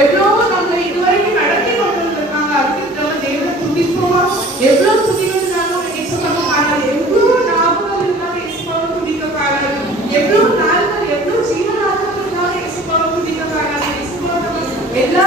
எவ்வளவு நம்மளை இதுவரைக்கும் நடத்தி கொண்டு வந்திருக்காங்க. அதுக்கு நம்ம தேவனை துதிப்போமா? எவ்வளவு துதிகள் இருந்தாலும் இயேசுவை காணாது, எவ்வளவு ஞாபகம் இருந்தாலும் இயேசுவை துதிக்க காணாது, எவ்வளவு நாட்கள் எவ்வளவு ஜீவ நாட்கள் இருந்தாலும் இயேசுவை துதிக்க காணாது. இயேசுவை எல்லா